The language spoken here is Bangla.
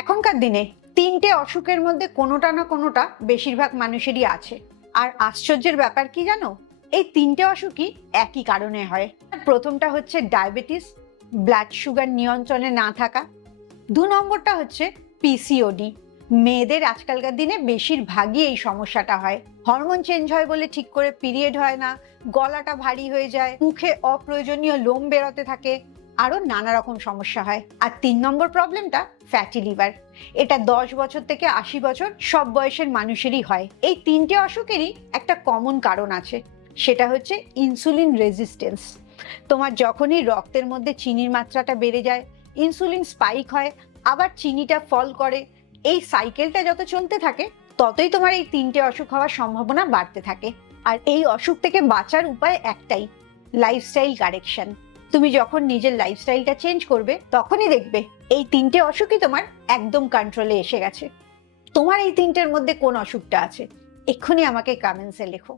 এখনকার দিনে তিনটে অসুখের মধ্যে কোনোটা না কোনোটা বেশিরভাগ মানুষেরই আছে। আর আশ্চর্যের ব্যাপার কি জানো, এই তিনটে অসুখই একই কারণে হয়। প্রথমটা হচ্ছে ডায়াবেটিস, ব্লাড সুগার নিয়ন্ত্রণে না থাকা। 2 নম্বরটা হচ্ছে পিসিওডি। মেয়েদের আজকালকার দিনে বেশিরভাগই এই সমস্যাটা হয়। হরমোন চেঞ্জ হয় বলে ঠিক করে পিরিয়ড হয় না, গলাটা ভারী হয়ে যায়, মুখে অপ্রয়োজনীয় লোম বেরোতে থাকে, আরো নানা রকম সমস্যা হয়। আর 3 নম্বর প্রবলেমটা ফ্যাটি লিভার। এটা 10 বছর থেকে 80 বছর সব বয়সের মানুষেরই হয়। এই তিনটে অসুখেরই একটা কমন কারণ আছে, সেটা হচ্ছে ইনসুলিন রেজিস্ট্যান্স। তোমার যখনই রক্তের মধ্যে চিনির মাত্রাটা বেড়ে যায়, ইনসুলিন স্পাইক হয়, আবার চিনিটা ফল করে, এই সাইকেলটা যত চলতে থাকে ততই তোমার এই তিনটে অসুখ হওয়ার সম্ভাবনা বাড়তে থাকে। আর এই অসুখ থেকে বাঁচার উপায় একটাই, লাইফস্টাইল কারেকশন। তুমি যখন নিজের লাইফস্টাইলটা চেঞ্জ করবে তখনই দেখবে এই তিনটে অসুখই তোমার একদম কন্ট্রোলে এসে গেছে। তোমার এই তিনটের মধ্যে কোন অসুখটা আছে এক্ষুনি আমাকে কমেন্টসে লেখো।